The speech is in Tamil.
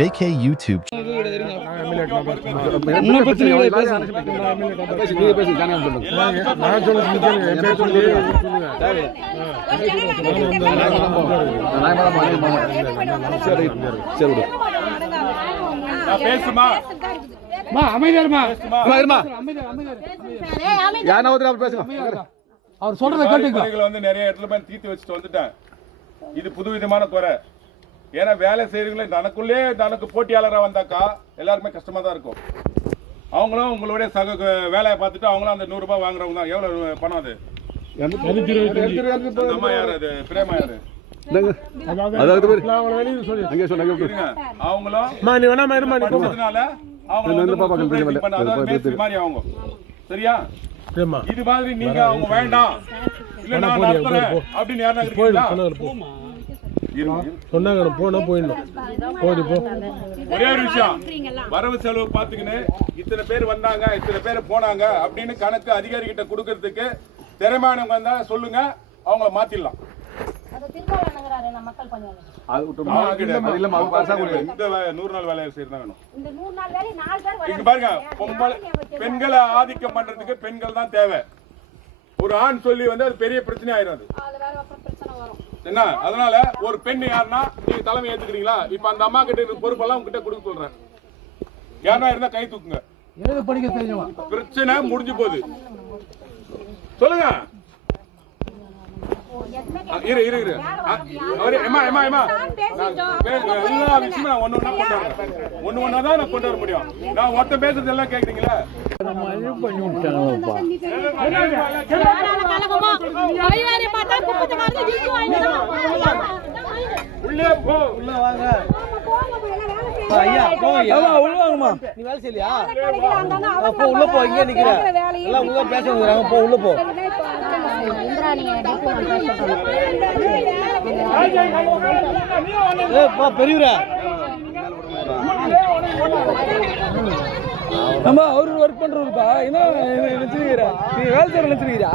JK YouTube. பேசுமா. யாரா ஒருத்தர் பேசுங்க. அவர் சொல்றதை கேட்டுங்க வந்து நிறைய இடத்துல போய் தீர்த்து வச்சுட்டு வந்துட்டேன். இது புதுவிதமான குறை. ஏன்னா வேலை செய்யறவங்களே தனக்குள்ளே தனக்கு போட்டியாளராக வந்தாக்கா எல்லாருக்குமே கஷ்டமா தான் இருக்கும். அவங்களும் உங்களுடைய சக வேலையை பார்த்துட்டு அவங்களும் அந்த நூறு ரூபாய் வாங்குறவங்க தான். எவ்வளவு பணம் அது? அந்த அம்மா யாரு அது? பிரேமா யாரு? சரியா. இது மாதிரி நீங்க அவங்க வேண்டாம். இல்ல நான். அப்படின்னு யாரா சொன்னாங்க போனா போயிடணும். போடி போ. ஒரே ஒரு விஷயம். வரவு செலவு பாத்துக்கின்னு இத்தனை பேர் வந்தாங்க இத்தனை பேர் போனாங்க அப்படின்னு கணக்கு அதிகாரி கிட்ட கொடுக்கறதுக்கு திறமையானவங்க வந்தா சொல்லுங்க அவங்கள மாத்திடலாம். பெண்களை ஆதிக்கம் பண்றதுக்கு பெண்கள் தான் தேவை. ஒரு ஆண் சொல்லி வந்து அது பெரிய பிரச்சனை ஆயிரும் என்ன? அதனால ஒரு பெண் யாருன்னா நீங்க தலைமை ஏத்துக்கிறீங்களா? இப்ப அந்த அம்மா கிட்ட இருக்க பொறுப்பெல்லாம் உங்ககிட்ட கொடுக்க சொல்றேன். யாரா இருந்தா கை தூக்குங்க. பிரச்சனை முடிஞ்சு போகுது. சொல்லுங்க. இரு இரு இரு. அவரு எம்மா எம்மா எம்மா. எல்லா விஷயமும் நான் ஒண்ணு ஒண்ணா கொண்டு வரேன். ஒண்ணு ஒண்ணா தான் நான் கொண்டு வர முடியும். நான் ஒருத்த பேசுறது எல்லாம். உள்ளே போ உள்ள ஐயா ஆமா உள்ள வாங்கம்மா நீ வேலை செய்யலையா போ உள்ள போ இங்கே நிக்கிற எல்லாம் உள்ள பேச வந்துறாங்க போ உள்ள போ ஏ பா பெரியவரா நம்ம அவரு ஒர்க் பண்றவருப்பா என்ன நினைச்சிருக்கிறா நீ வேலை செய்யற நினைச்சிருக்கிறா